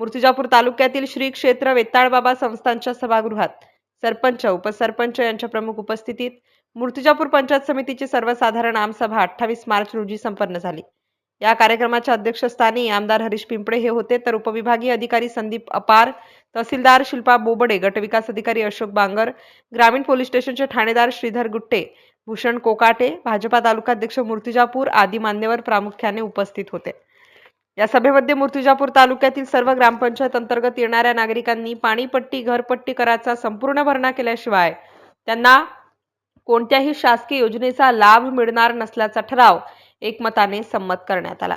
मूर्तिजापूर तालुक्यातील श्री क्षेत्र वेताळबाबा संस्थांच्या सभागृहात सरपंच उपसरपंच यांच्या प्रमुख उपस्थितीत मूर्तिजापूर पंचायत समितीची सर्वसाधारण आमसभा अठ्ठावीस मार्च रोजी संपन्न झाली. या कार्यक्रमाच्या अध्यक्षस्थानी आमदार हरीश पिंपळे हे होते. तर उपविभागीय अधिकारी संदीप अपार तहसीलदार शिल्पा बोबडे गटविकास अधिकारी अशोक बांगर ग्रामीण पोलीस स्टेशनचे ठाणेदार श्रीधर गुट्टे भूषण कोकाटे भाजपा तालुकाध्यक्ष मूर्तिजापूर आदी मान्यवर प्रामुख्याने उपस्थित होते. या सभेमध्ये मूर्तिजापूर तालुक्यातील सर्व ग्रामपंचायत अंतर्गत येणाऱ्या नागरिकांनी पाणीपट्टी घरपट्टी कराचा संपूर्ण भरणा केल्याशिवाय त्यांना कोणत्याही शासकीय योजनेचा लाभ मिळणार नसल्याचा ठराव एकमताने संमत करण्यात आला.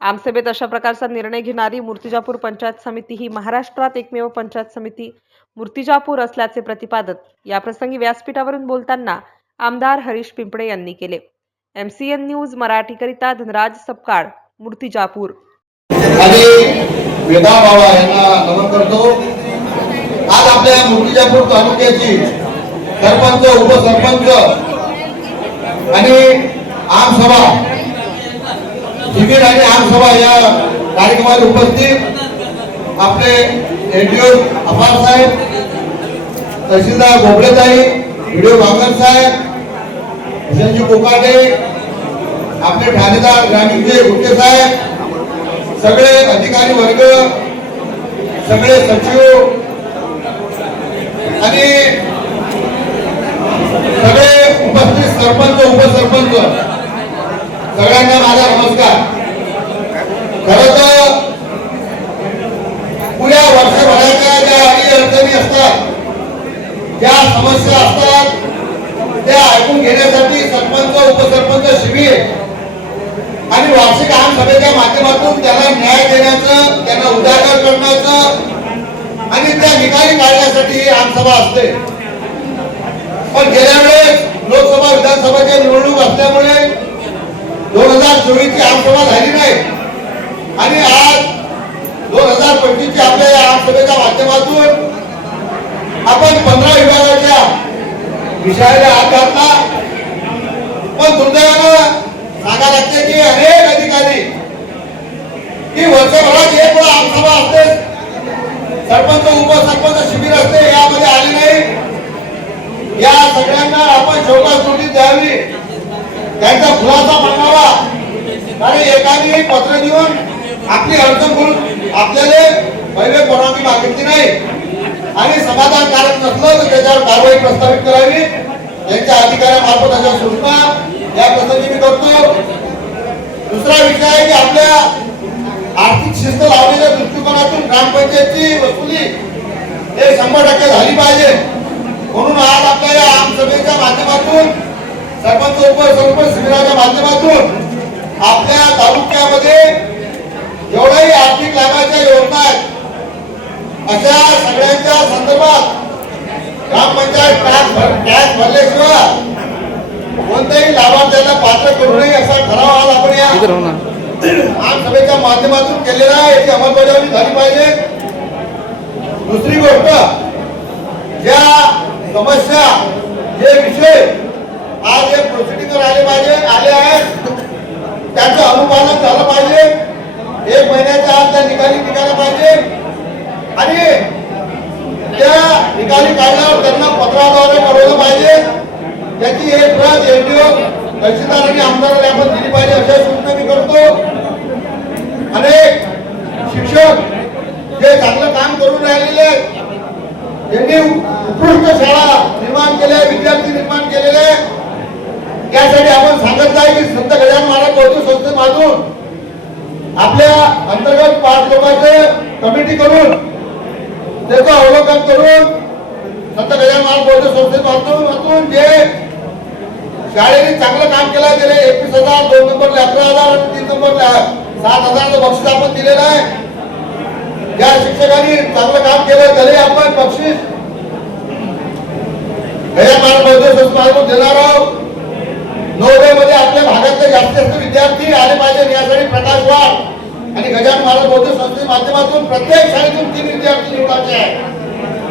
आमसभेत अशा प्रकारचा निर्णय घेणारी मूर्तिजापूर पंचायत समिती ही महाराष्ट्रात एकमेव पंचायत समिती मूर्तिजापूर असल्याचे प्रतिपादन याप्रसंगी व्यासपीठावरून बोलताना आमदार हरीश पिंपळे यांनी केले. एमसीएन न्यूज मराठीकरिता धनराज सपकाळ मूर्तिजापूर. आणि वेदा बाबा यांना नमन करतो. आज आपल्या मूर्तिजापूर तालुक्याची सरपंच उपसरपंच आणि आमसभा शिबिर आणि आमसभा या कार्यक्रमात उपस्थित आपले एनडीओ अपार साहेब तहसीलदार गोबळेताई व्हिडिओ बांगर साहेब भूषणजी कोकाटे आपले ठाणेदार ग्रामीणचे गुट्टे साहेब सगळे अधिकारी वर्ग सगळे सचिव आणि सगळे उपस्थित सरपंच उपसरपंच सगळ्यांना माझा नमस्कार. खर तर पुऱ्या वर्षभराच्या ज्या अडी अडचणी असतात ज्या समस्या असतात त्या ऐकून घेण्यासाठी सरपंच उपसरपंच शिबिर आणि वार्षिक आम सभेच्या माध्यमातून त्याला न्याय देण्याचं त्यांना उजागर करण्याचं आणि त्या निकाली काढण्यासाठी आमसभा असते. पण गेल्या वेळेस लोकसभा विधानसभाच्या निवडणूक असल्यामुळे दोन हजार चोवीस ची आमसभा झाली नाही. आणि आज दोन हजार पंचवीस ची आपल्या या आमसभेच्या माध्यमातून आपण पंधरा विभागाच्या विषयाला हात घातला. पण दुर्दैवानं सांगा लागते की अनेक अधिकारी की वर्षभरात एक वेळा आमसभा असते. सरपंच उपसरपंच शिबिर असते यामध्ये आले नाही. या सगळ्यांना आपण शोकास नोटीस द्यावी त्यांचा खुलासा मांडावा. आणि एकाने पत्र देऊन आपली अडचण बोलून आपल्याला पहिले परवानगी मागितली नाही. आणि समाधानकारक नसलं तर त्याच्यावर कारवाई प्रस्तावित करावी. त्यांच्या अधिकाऱ्यामार्फत अशा सूचना करतो. दुसरा विषय आहे की आपल्या आर्थिक शिस्त लावण्याच्या दृष्टिकोनातून ग्रामपंचायतची वसुली हे शंभर टक्के झाली पाहिजे. म्हणून आज आपल्या या आमसभेच्या माध्यमातून सरपंच उपसरपंच शिबिराच्या माध्यमातून आपल्या तालुक्यामध्ये जेवढ्याही आर्थिक लाभाच्या योजना आहेत. अशा सगळ्यांच्या संदर्भात ग्रामपंचायत टॅक्स भर टॅक्स भरल्याशिवाय कोणत्याही लाभार्थ्याला पात्र करू नये असा ठराव आज आपण या आम सभेच्या माध्यमातून केलेला आहे याची अंमलबजावणी झाली पाहिजे. दुसरी गोष्ट ज्या समस्या जे विषय आज हे प्रोसिडिंगवर आले पाहिजे आले आहेत त्याचं अनुपालन झालं पाहिजे. एक महिन्याच्या आत त्या निकाली निघाला पाहिजे. आणि त्या निकाली काढल्यावर त्यांना पत्राद्वारे कळवलं पाहिजे. त्याची एक प्रत एनडीओ तहसीलदार आणि आमदाराला आपण दिली पाहिजे अशा सूचना मी करतो. अनेक शिक्षक जे चांगलं काम करून राहिलेले त्यांनी उत्कृष्ट शाळा निर्माण केल्या विद्यार्थी निर्माण केलेले त्यासाठी आपण सांगत आहे की संत गजानन महाराज बौद्धिक संस्थेमधून आपल्या अंतर्गत पाच लोकांचे कमिटी करून त्याचं अवलोकन करून संत गजानन महाराज बौद्धिक संस्थेमधून जे शाळेने चांगलं काम केलं गेले एकवीस हजार दोन नंबरला अकरा हजार आणि तीन नंबरला सात हजारचं बक्षीस आपण दिलेलं आहे. ज्या शिक्षकांनी चांगलं काम केलं त्यालाही आपण बक्षीस. गजानन महाराज देणार आहोत. नवोदयमध्ये आपल्या भागातले जास्तीत जास्त विद्यार्थी आले पाहिजे यासाठी प्रकाश वाघ आणि गजानन महाराज बौद्ध संस्थेच्या माध्यमातून प्रत्येक शाळेतून तीन विद्यार्थी निवडायचे आहे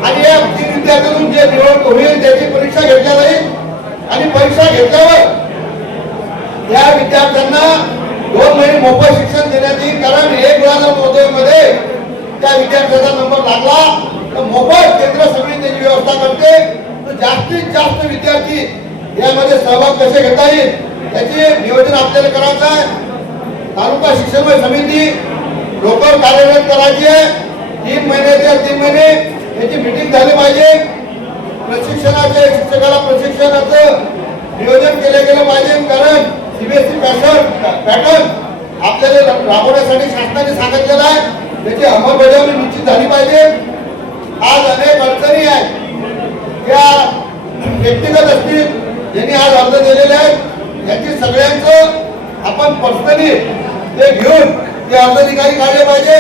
आणि या तीन विद्यार्थ्यांतून जे निवड होईल त्याची परीक्षा घेतल्या जाईल. आणि परीक्षा घेतल्यावर त्या विद्यार्थ्यांना दोन महिने मोफत शिक्षण देण्यात येईल. कारण एक वेळा नवोदयमध्ये त्या विद्यार्थ्याचा नंबर लागला. तर मोफत केंद्र समिती त्याची व्यवस्था करते. तर जास्तीत जास्त विद्यार्थी यामध्ये सहभाग कसे घेता येईल याचे नियोजन आपल्याला करायचं आहे. तालुका शिक्षण समिती लोकर कार्यरत करायची आहे. तीन महिन्याच्या तीन महिने. याची मिटिंग झाली पाहिजे. प्रशिक्षणाचे शिक्षकाला प्रशिक्षणाचं नियोजन केलं गेलं पाहिजे कारण सीबीएसई पॅटर्न पॅटर्न आपल्याला राबवण्यासाठी शासनाने सांगितलेलं आहे. त्याची अंमलबजावणी निश्चित झाली पाहिजे. आज अनेक अडचणी आहेत. त्या व्यक्तिगत असतील ज्यांनी आज अर्ज दिलेले आहेत. याची सगळ्यांचं आपण पर्सनली ते घेऊन ते अर्ज निकाली काढले पाहिजे.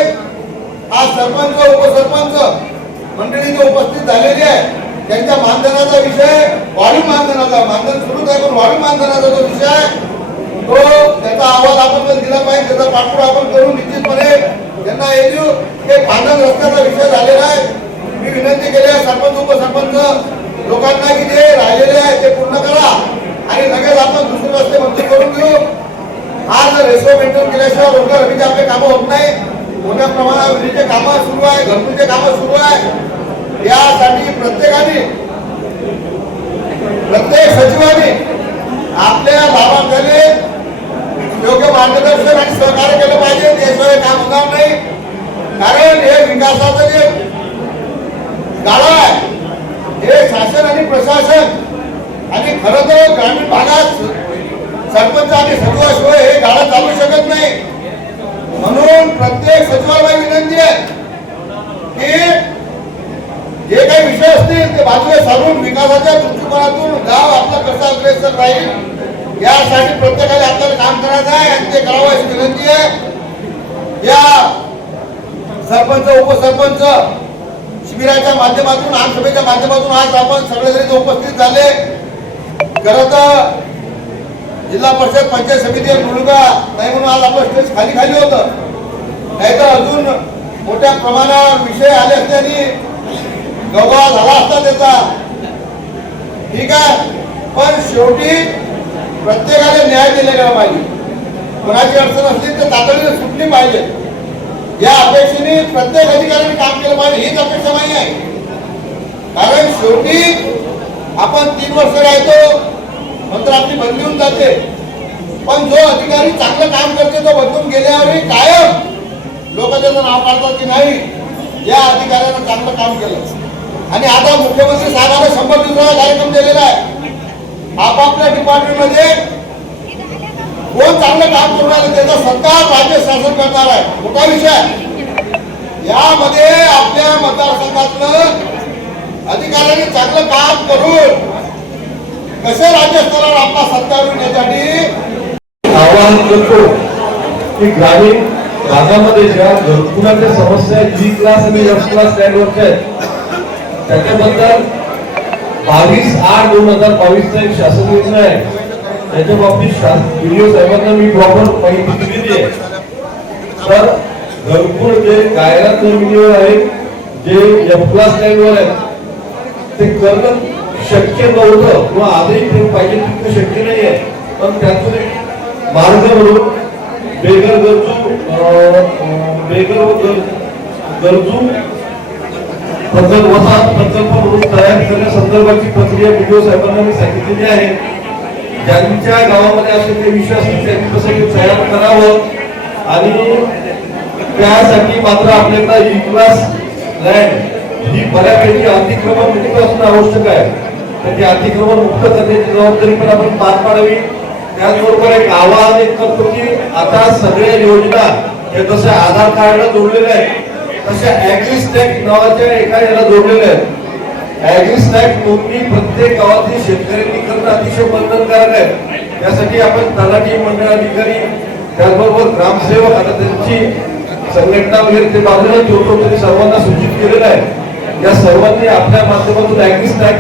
आज सरपंच उपसरपंच मंडळी जे उपस्थित झालेली आहे त्यांच्या मानधनाचा विषय वाढीव मानधनाचा मानधन सुरूच आहे पण वाढीव मानधनाचा जो विषय तो त्याचा आवाज आपण पण दिला पाहिजे त्याचा पाठपुरा आपण करू निश्चितपणे. त्यांना एजू हे मानधन रस्त्याचा विषय झालेला आहे. मी विनंती केली आहे सरपंच उपसरपंच लोकांना की जे राहिलेले आहे ते पूर्ण करा. आणि लगेच आपण दुसरे रस्ते मंजूर करून घेऊ. आज रेल्वे मेंटेन केल्याशिवाय रोजगार हमीचे आपले कामं होत नाही. मोठ्या प्रमाणावर विहिरीचे कामं सुरू आहे घरगुतीचे कामं सुरू आहे. यासाठी प्रत्येकाने प्रत्येक सचिवाने आपल्या लाभार्थ्याने योग्य मार्गदर्शन आणि सहकार्य केलं पाहिजे. त्याशिवाय काम होणार नाही. कारण हे विकासाचं जे गाळा आहे हे शासन आणि प्रशासन आणि खरं तर ग्रामीण भागात सरपंच आणि सचिवाशिवाय हे गाळा चालू शकत नाही. म्हणून प्रत्येक सचिवाला विनंती आहे की जे काही विषय असतील ते बाजूला सारून विकासाच्या दृष्टिकोनातून गाव आपला कसा अग्रेसर राहील यासाठी प्रत्येकाने आपल्याला काम करायचं आहे आणि ते करावं अशी विनंती आहे. या सरपंच उपसरपंच शिबिराच्या माध्यमातून आमसभेच्या माध्यमातून आज आपण सगळेजण उपस्थित झाले. खरं तर जिल्हा परिषद पंचायत समिती मुलगा नाही म्हणून आज आपलं स्टेज खाली खाली होतं. नाही तर अजून मोठ्या प्रमाणावर विषय आले असल्याने गवा झाला असता त्याचा. ठीक आहे? पण शेवटी प्रत्येकाने न्याय दिला गेला पाहिजे. कोणाची अडचण असली तर तातडीने सुटली पाहिजे. या अपेक्षेने प्रत्येक अधिकाऱ्याने काम केलं पाहिजे हीच अपेक्षा नाही आहे. कारण शेवटी आपण तीन वर्ष राहतो नंतर आपली बदली होऊन जाते. पण जो अधिकारी चांगलं काम करते तो बदलून गेल्यावरही कायम लोक त्याचं नाव काढतात की नाही या अधिकाऱ्यानं चांगलं काम केलं. आणि आता मुख्यमंत्री साहेबांना शंभर दिवसाचा कार्यक्रम दिलेला आहे. आपापल्या डिपार्टमेंटमध्ये कोण चांगलं काम करून राहिलं त्याचा सत्कार राज्य शासन करणार आहे. मोठा विषय यामध्ये आपल्या मतदारसंघातलं अधिकाऱ्यांनी चांगलं काम करून कसे राज्य स्तरावर आपला सत्कार येण्यासाठी यासाठी आवाहन करतो की ग्रामीण भागामध्ये ज्या घरकुलाच्या समस्या जी क्लास आणि एफ क्लास स्टँडवरच्या आहेत त्याच्याबद्दल बावीस आठ दोन हजार बावीसचा एक शासन निर्णय आहे. त्याच्या बाबतीत व्हिडिओ साहेबांना मी प्रॉपर माहिती दिलेली आहे. तर भरपूर जे गायरात जमिनीवर आहेत जे एफ क्लास स्टँडवर आहेत ते करणं शक्य नव्हतं किंवा आजही ते पाहिजे तितकं शक्य नाही आहे. पण त्यातून एक मार्ग म्हणून बेगर गरजू बेगर गरजू प्रकल्प वसाहत प्रकल्प म्हणून तयार करण्यासंदर्भाची प्रक्रिया व्हिडिओ साहेबांना मी सांगितलेली आहे. ज्यांच्या गावामध्ये असे ते विषय असतील त्यांनी कसं हे तयार करावं. आणि त्यासाठी मात्र आपल्याकडे ई क्लास लँड ही बऱ्यापैकी अतिक्रमण मुक्त असणं आवश्यक आहे. तर ती अतिक्रमण मुक्त करण्याची जबाबदारी पण आपण पार पाडावी. त्याचबरोबर एक आवाहन एक करतो की आता सगळ्या योजना हे जसे आधार कार्डला जोडलेले आहेत तशा ऍग्रिस्टॅक नावाच्या एका याला जोडलेल्या आहेत. ऍग्रिस्टॅक नोंदणी प्रत्येक गावातील शेतकऱ्यांनी करणं अतिशय बंधनकारक आहे. त्यासाठी आपण तलाठी मंडळ अधिकारी त्याचबरोबर ग्रामसेवक आता त्यांची संघटना वगैरे ते बाजूला ठेवतो तरी सर्वांना सूचित केलेलं आहे. या सर्वांनी आपल्या माध्यमातून ऍग्रिस्टॅक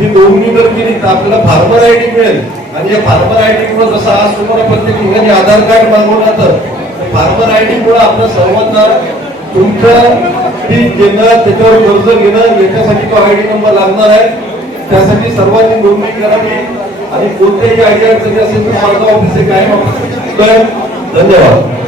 ही नोंदणी जर केली तर आपल्याला फार्मर आय डी मिळेल. आणि या फार्मर आय डी मुळे जसं आज तुम्हाला प्रत्येक ठिकाणी आधार कार्ड मागवलं जातं फार्मर आय डी मुळे आपल्या सर्वांना तुमचं पीक घेणं त्याच्यावर कर्ज घेणं याच्यासाठी तो आय डी नंबर लागणार आहे. त्यासाठी सर्वांनी नोंदणी करावी. आणि कोणत्याही आयडी अडचणी असेल तर माझा ऑफिस आहे. धन्यवाद.